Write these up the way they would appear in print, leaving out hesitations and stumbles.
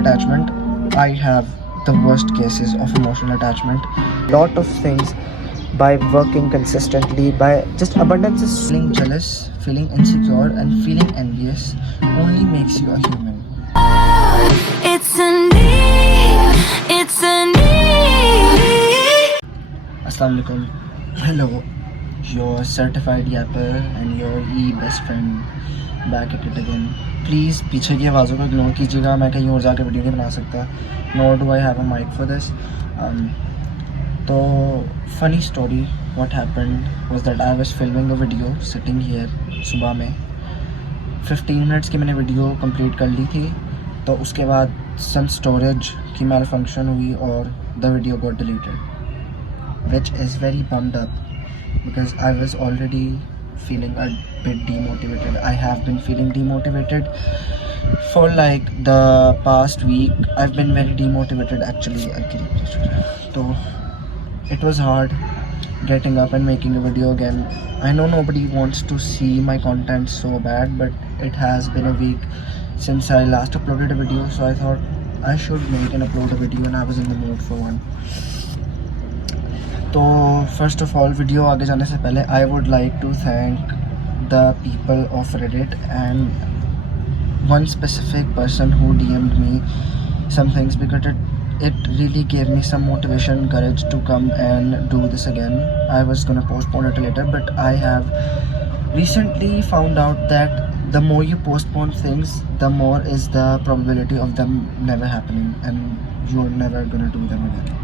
attachment. I have the worst cases of emotional attachment. Lot of things by working consistently, by just abundance is feeling jealous, feeling insecure, and feeling envious only makes you a human. It's a need, it's a need. Assalamu alaikum. Hello, your certified yapper and your best friend back at it again. Please पीछे की आवाज़ों को ignore कीजिएगा, मैं कहीं और जाकर video नहीं बना सकता. Nor do I have a mic for this. तो funny story, what happened was that I was filming a video sitting here सुबह में 15 मिनट्स की मैंने वीडियो कंप्लीट कर ली थी. तो उसके बाद some storage की malfunction हुई और the video got deleted, which is very bummed up because I was already feeling a bit demotivated. I have been feeling demotivated for like the past week. I've been very demotivated actually. So it was hard getting up and making a video again. I know nobody wants to see my content so bad, but it has been a week since I last uploaded a video, so I thought I should make and upload a video, and I was in the mood for one. तो first of all video आगे जाने से पहले I would like to thank the people of Reddit and one specific person who DM'd me some things because it really gave me some motivation, courage to come and do this again. I was gonna postpone it later, but I have recently found out that the more you postpone things, the more is the probability of them never happening, and you're never gonna do them again.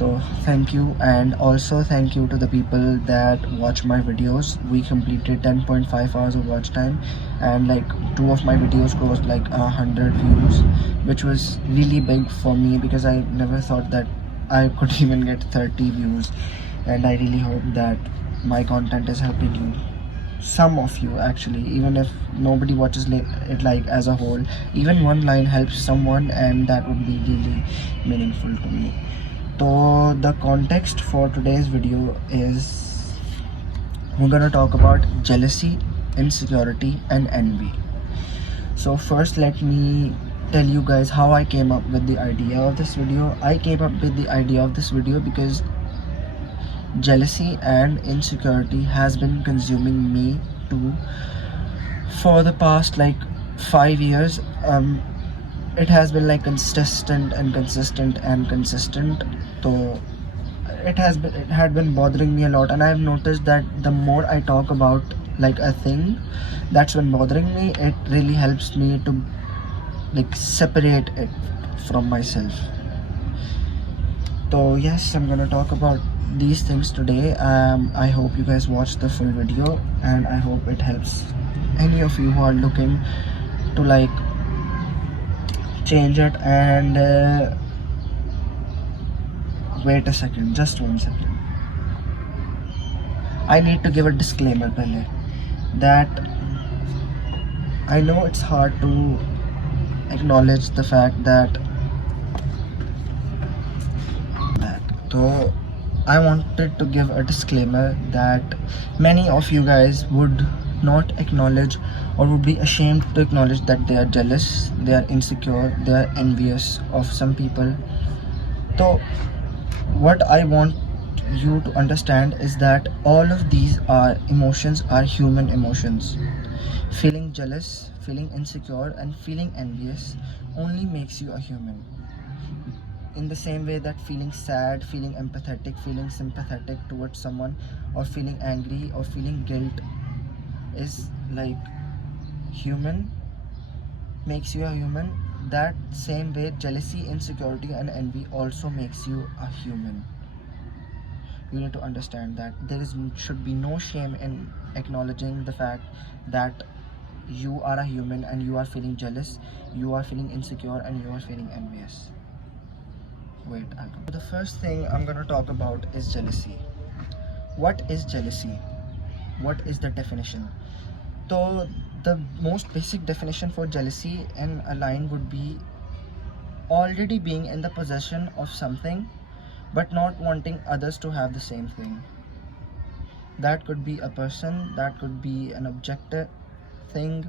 So thank you, and also thank you to the people that watch my videos. We completed 10.5 hours of watch time, and like 2 of my videos crossed like 100 views, which was really big for me because I never thought that I could even get 30 views. And I really hope that my content is helping you, some of you actually, even if nobody watches it like as a whole. Even one line helps someone, and that would be really meaningful to me. So the context for today's video is we're gonna talk about jealousy, insecurity, and envy. So first let me tell you guys how I came up with the idea of this video. I came up with the idea of this video because jealousy and insecurity has been consuming me too for the past like 5 years. It has been like consistent and consistent. So it had been bothering me a lot, and I have noticed that the more I talk about like a thing that's been bothering me, it really helps me to like separate it from myself. So yes, I'm gonna talk about these things today. I hope you guys watch the full video, and I hope it helps any of you who are looking to like change it. And wait a second, just 1 second. I need to give a disclaimer pehle, that I know it's hard to acknowledge the fact that so I wanted to give a disclaimer that many of you guys would not acknowledge or would be ashamed to acknowledge that they are jealous, they are insecure, they are envious of some people. So what I want you to understand is that all of these are emotions, are human emotions. Feeling jealous, feeling insecure, and feeling envious only makes you a human. In the same way that feeling sad, feeling empathetic, feeling sympathetic towards someone, or feeling angry or feeling guilt is like human, makes you a human, that same way jealousy, insecurity, and envy also makes you a human. You need to understand that should be no shame in acknowledging the fact that you are a human and you are feeling jealous, you are feeling insecure, and you are feeling envious. Wait, I'll come. The first thing I'm gonna talk about is jealousy. What is jealousy? What is the definition? So the most basic definition for jealousy in a line would be already being in the possession of something but not wanting others to have the same thing. That could be a person, that could be an objective thing,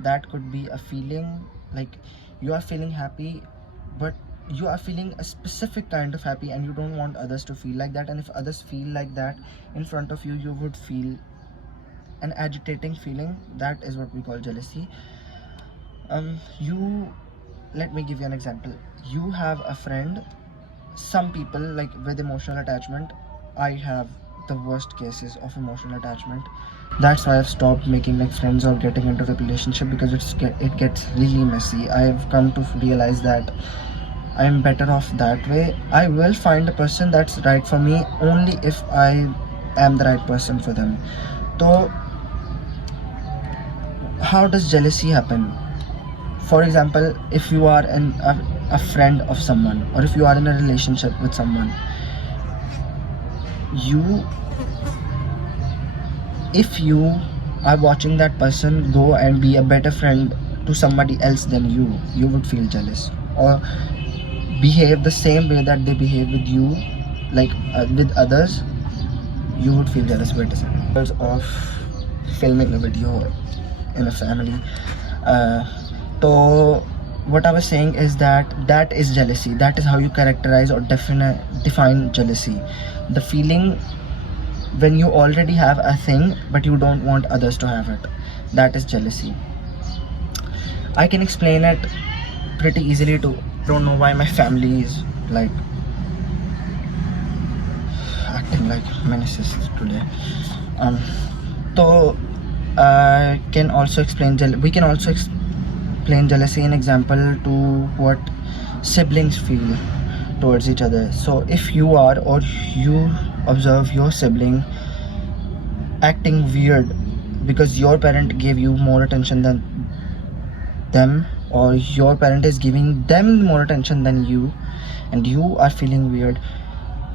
that could be a feeling. Like You are feeling happy, but you are feeling a specific kind of happy, and you don't want others to feel like that. And if others feel like that in front of you, you would feel an agitating feeling. That is what we call jealousy. You Let me give you an example. You have a friend. Some people, like, with emotional attachment, I have the worst cases of emotional attachment. That's why I've stopped making like friends or getting into a relationship, because it gets really messy. I've come to realize that I'm better off that way. I will find a person that's right for me only if I am the right person for them. So how does jealousy happen? For example, if you are a friend of someone, or if you are in a relationship with someone, if you are watching that person go and be a better friend to somebody else than you would feel jealous, or behave the same way that they behave with you, like with others, you would feel jealous. Wait a second. Because of filming a video in a family. So what I was saying is that is jealousy. That is how you characterize or define jealousy. The feeling when you already have a thing but you don't want others to have it. That is jealousy. I can explain it pretty easily too. Don't know why my family is like acting like menaces today. So I can also explain we can also explain jealousy in example to what siblings feel towards each other. So if you are, or you observe your sibling acting weird because your parent gave you more attention than them, or your parent is giving them more attention than you, and you are feeling weird,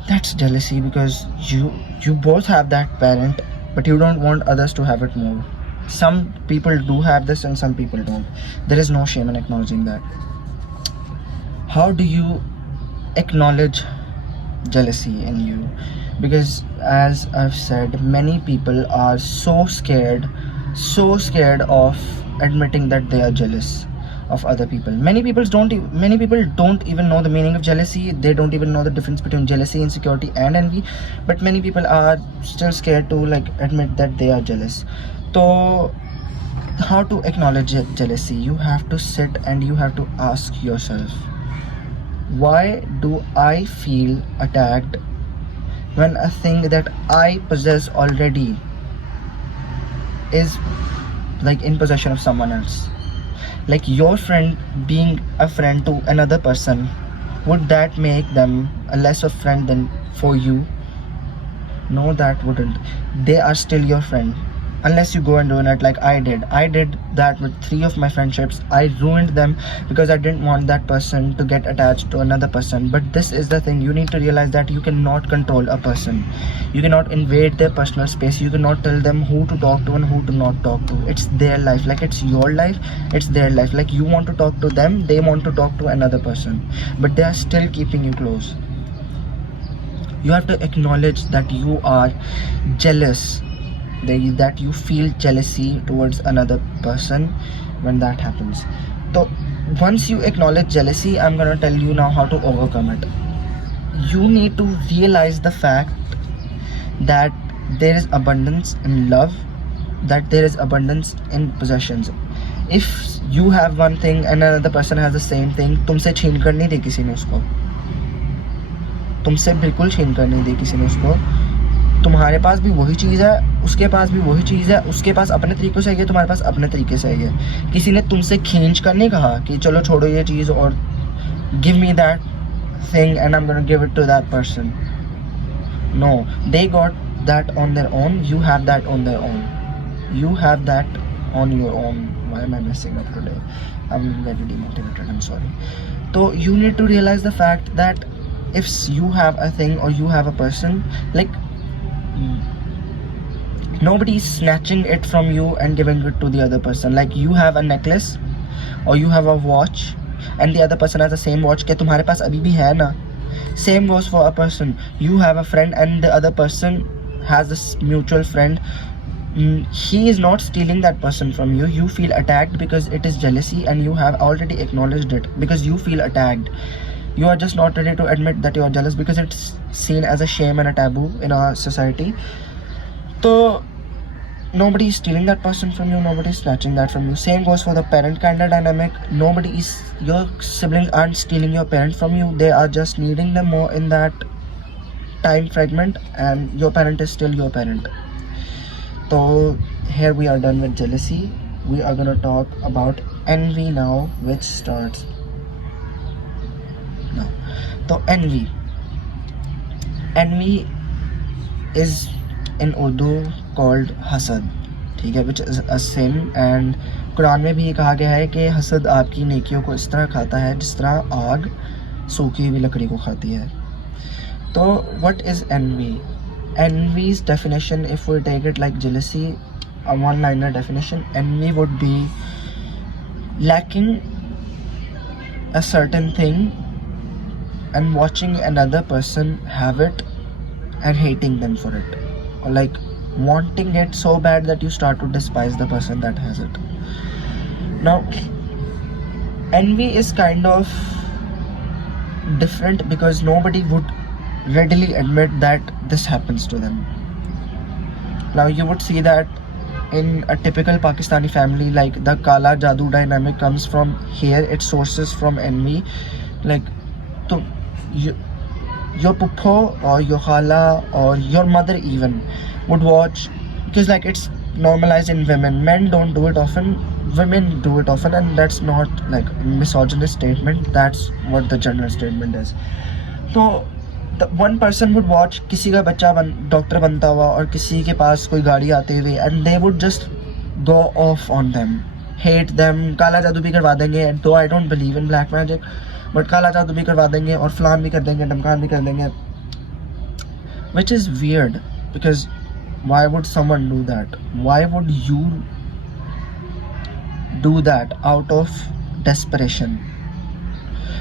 that's jealousy, because you both have that parent but you don't want others to have it more. Some people do have this and some people don't. There is no shame in acknowledging that. How do you acknowledge jealousy in you? Because as I've said, many people are so scared of admitting that they are jealous of other people. Many people don't even know the meaning of jealousy. They don't even know the difference between jealousy, insecurity and envy, but many people are still scared to like admit that they are jealous. So how to acknowledge jealousy? You have to sit and you have to ask yourself, why do I feel attacked when a thing that I possess already is like in possession of someone else? Like your friend being a friend to another person, would that make them a less of friend than for you? No, that wouldn't. They are still your friend. Unless you go and ruin it like I did. I did that with 3 of my friendships. I ruined them because I didn't want that person to get attached to another person. But this is the thing, you need to realize that you cannot control a person. You cannot invade their personal space. You cannot tell them who to talk to and who to not talk to. It's their life. Like it's your life, it's their life. Like you want to talk to them, they want to talk to another person, but they are still keeping you close. You have to acknowledge that you are jealous, that you feel jealousy towards another person when that happens. So once you acknowledge jealousy, I'm gonna tell you now how to overcome it. You need to realize the fact that there is abundance in love, that there is abundance in possessions. If you have one thing and another person has the same thing, तुमसे छीन कर नहीं दे किसी ने उसको, तुमसे बिल्कुल छीन कर नहीं दे किसी ने उसको. तुम्हारे पास भी वही चीज़ है, उसके पास भी वही चीज़ है, उसके पास अपने तरीक़ों से है, तुम्हारे पास अपने तरीके से है. किसी ने तुमसे खींच कर नहीं कहा कि चलो छोड़ो ये चीज़ और give me that thing and I'm gonna give it to that person. No, they got that on their own. You have that on their own. You have that on your own. Why am I messing up today? I'm very demotivated, I'm sorry. So you need to realize the fact that if you have a thing or you have a person, like nobody is snatching it from you and giving it to the other person. Like you have a necklace or you have a watch and the other person has the same watch, क्या तुम्हारे पास अभी भी है ना? Same goes for a person. You have a friend and the other person has a mutual friend he is not stealing that person from you. You feel attacked because it is jealousy, and you have already acknowledged it because you feel attacked. You are just not ready to admit that you are jealous because it's seen as a shame and a taboo in our society. So nobody is stealing that person from you, nobody is snatching that from you. Same goes for the parent kind of dynamic. Your siblings aren't stealing your parent from you, they are just needing them more in that time fragment, and your parent is still your parent. So here we are done with jealousy. We are gonna talk about envy now, which starts now. So envy is in Urdu called hasad, ठीक है, which is a sin, and Quran में भी ये कहा गया है कि हसद आपकी नेकियों को इस तरह खाता है जिस तरह आग सूखी हुई लकड़ी को खाती है. तो what is envy? Envy's definition, if we take it like jealousy, a one-liner definition, envy would be lacking a certain thing and watching another person have it and hating them for it, or like wanting it so bad that you start to despise the person that has it. Now envy is kind of different because nobody would readily admit that this happens to them. Now you would see that in a typical Pakistani family, like the Kala Jadoo dynamic comes from here, it sources from envy. Like, so your puppo or your khala or your mother even would watch, because like it's normalized in women. Men don't do it often, women do it often, and that's not like a misogynist statement, that's what the general statement is. So the one person would watch किसी का बच्चा doctor बनता हुआ और किसी के पास कोई गाड़ी आते हुए, and they would just go off on them, hate them, काला जादू भी करवा देंगे, though I don't believe in black magic, but काला जादू भी करवा देंगे और फलान भी कर देंगे, डमकान भी कर देंगे, which is weird because why would someone do that? Why would you do that out of desperation?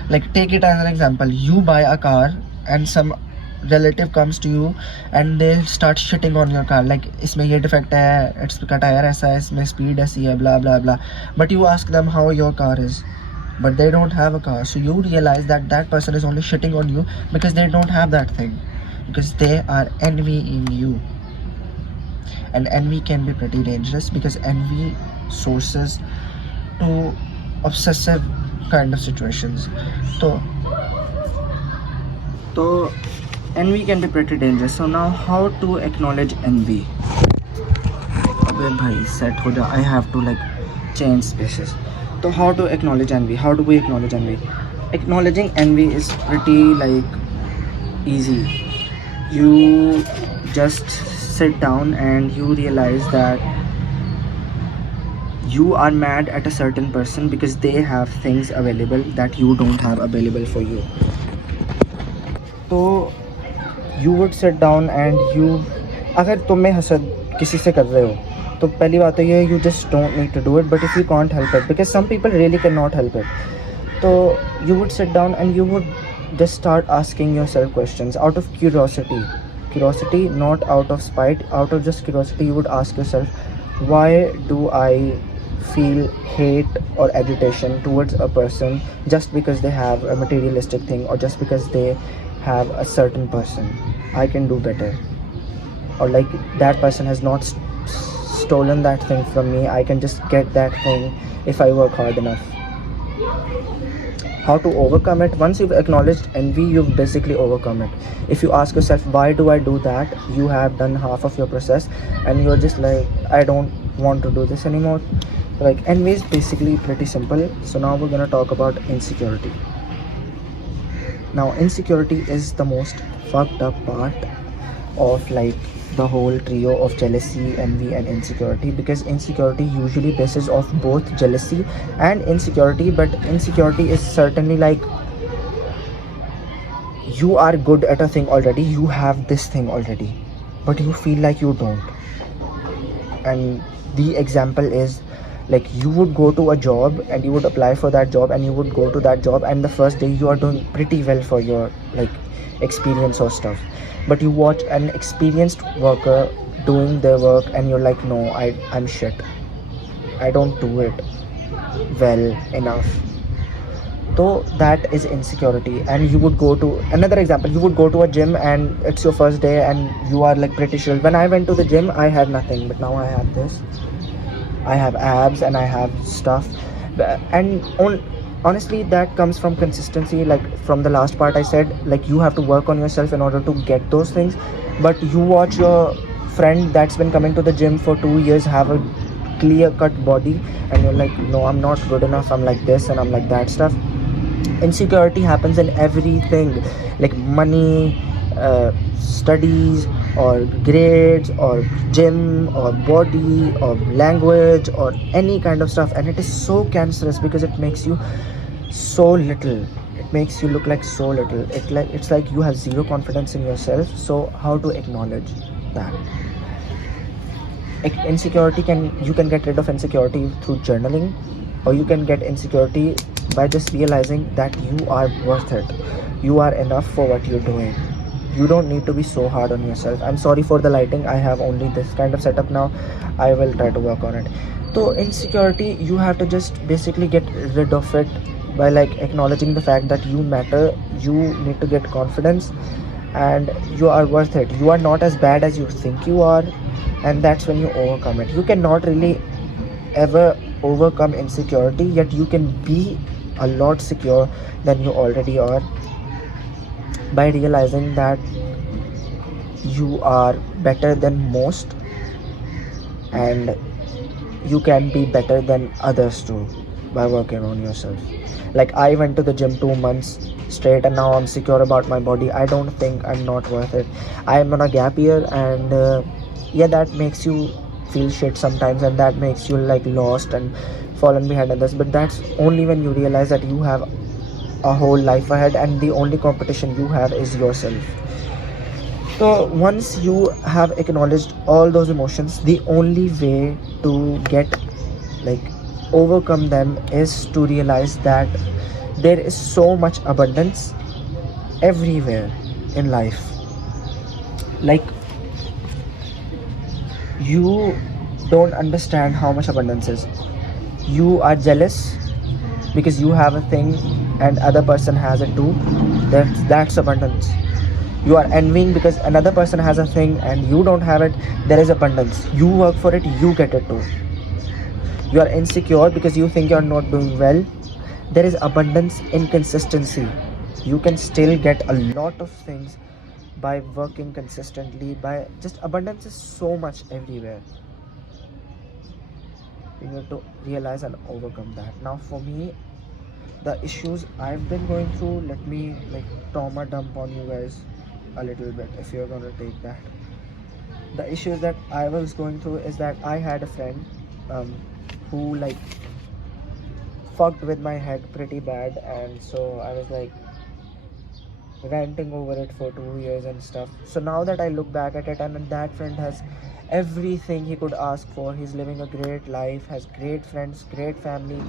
Like take it as an example, you buy a car and some relative comes to you and they start shitting on your car, like इसमें ये defect है, इसका tyre ऐसा है, इसमें speed ऐसी है, blah blah blah. But you ask them how your car is, but they don't have a car, so you realize that that person is only shitting on you because they don't have that thing, because they are envying you. And envy can be pretty dangerous because envy sources to obsessive kind of situations. So envy can be pretty dangerous. So now how to acknowledge envy? अबे भाई set हो जा, I have to like change spaces. So how to acknowledge envy? How do we acknowledge envy? Acknowledging envy is pretty like easy. You just sit down and you realize that you are mad at a certain person because they have things available that you don't have available for you. So you would sit down and you, अगर तुम में हसद किसी से कर रहे हो तो पहली बात तो ये है, you just don't need to do it. But if you can't help it, because some people really cannot help it, so you would sit down and you would just start asking yourself questions out of curiosity, not out of spite, out of just curiosity. You would ask yourself, why do I feel hate or agitation towards a person just because they have a materialistic thing, or just because they have a certain person? I can do better, or like that person has not stolen that thing from me, I can just get that thing if I work hard enough. How to overcome it? Once you've acknowledged envy, you've basically overcome it. If you ask yourself, why do I do that, you have done half of your process, and you're just like, I don't want to do this anymore. Like envy is basically pretty simple. So now we're gonna talk about insecurity. Now insecurity is the most fucked up part of like the whole trio of jealousy, envy and insecurity, because insecurity usually bases off both jealousy and insecurity. But insecurity is certainly like, you are good at a thing already, you have this thing already, but you feel like you don't. And the example is like, you would go to a job and you would apply for that job and you would go to that job, and the first day you are doing pretty well for your like experience or stuff, but you watch an experienced worker doing their work and you're like, no, I'm shit, I don't do it well enough. So that is insecurity. And you would go to another example, you would go to a gym and it's your first day and you are like pretty sure, when I went to the gym I had nothing, but now I have this, I have abs and I have stuff. And honestly, that comes from consistency. Like from the last part I said, like you have to work on yourself in order to get those things. But you watch your friend that's been coming to the gym for 2 years have a clear cut body and you're like, no, I'm not good enough, I'm like this and I'm like that stuff. Insecurity happens in everything, like money, studies, or grades, or gym, or body, or language, or any kind of stuff. And it is so cancerous because it makes you so little, it makes you look like so little. It's like you have zero confidence in yourself. So how to acknowledge that? Insecurity, you can get rid of insecurity through journaling, or you can get insecurity by just realizing that you are worth it, you are enough for what you're doing. You don't need to be so hard on yourself. I'm sorry for the lighting, I have only this kind of setup now, I will try to work on it. So insecurity, you have to just basically get rid of it by like acknowledging the fact that you matter, you need to get confidence, and you are worth it, you are not as bad as you think you are. And that's when you overcome it. You cannot really ever overcome insecurity, yet you can be a lot secure than you already are by realizing that you are better than most and you can be better than others too by working on yourself. Like I went to the gym 2 months straight and now I'm secure about my body. I don't think I'm not worth it. I'm on a gap year and yeah, that makes you feel shit sometimes and that makes you like lost and fallen behind others. But that's only when you realize that you have a whole life ahead and the only competition you have is yourself. So once you have acknowledged all those emotions, the only way to get like overcome them is to realize that there is so much abundance everywhere in life. Like you don't understand how much abundance is. You are jealous because you have a thing and other person has it too. That's abundance. You are envying because another person has a thing and you don't have it. There is abundance. You work for it, you get it too. You are insecure because you think you're not doing well. There is abundance in consistency. You can still get a lot of things by working consistently. By just abundance is so much everywhere. You need to realize and overcome that. Now for me, the issues I've been going through, let me like trauma dump on you guys a little bit if you're gonna take that. The issues that I was going through is that I had a friend who like fucked with my head pretty bad, and so I was like ranting over it for 2 years and stuff. So now that I look back at it, and that friend has everything he could ask for. He's living a great life, has great friends, great family,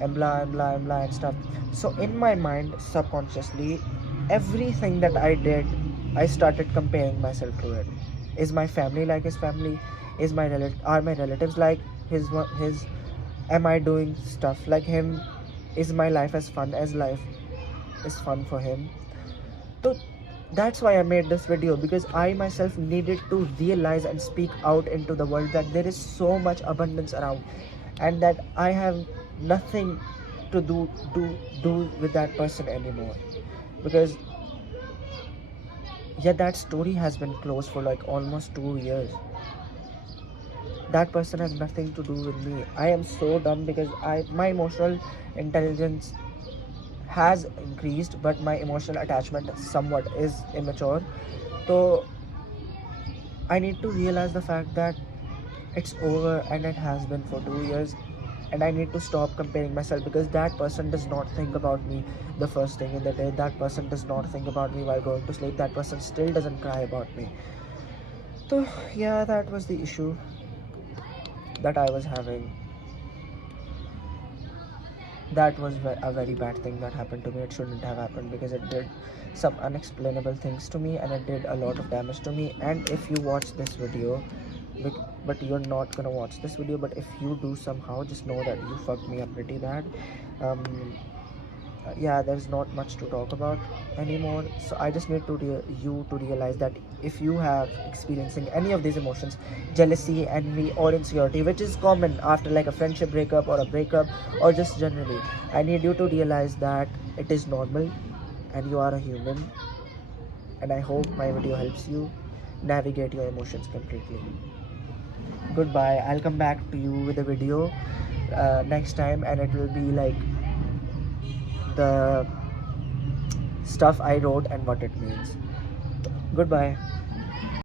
and blah and blah and blah and stuff. So in my mind, subconsciously, everything that I did, I started comparing myself to it. Is my family like his family? Are my relatives like his? Am I doing stuff like him? Is my life as fun as life is fun for him? So that's why I made this video, because I myself needed to realize and speak out into the world that there is so much abundance around, and that I have nothing to do with that person anymore. Because yeah, that story has been closed for like almost 2 years. That person has nothing to do with me. I am so dumb because my emotional intelligence has increased, but my emotional attachment somewhat is immature. So I need to realize the fact that it's over and it has been for 2 years, and I need to stop comparing myself, because that person does not think about me the first thing in the day. That person does not think about me while going to sleep. That person still doesn't cry about me. So yeah, that was the issue that I was having. That was a very bad thing that happened to me. It shouldn't have happened, because it did some unexplainable things to me and it did a lot of damage to me. And if you watch this video, but you're not gonna watch this video. But if you do somehow, just know that you fucked me up pretty bad. um yeah, there's not much to talk about anymore. So I just need to you to realize that if you have experiencing any of these emotions, jealousy, envy, or insecurity, which is common after like a friendship breakup or a breakup, or just generally, I need you to realize that it is normal and you are a human. And I hope my video helps you navigate your emotions completely. Goodbye. I'll come back to you with a video next time, and it will be like the stuff I wrote and what it means. Goodbye.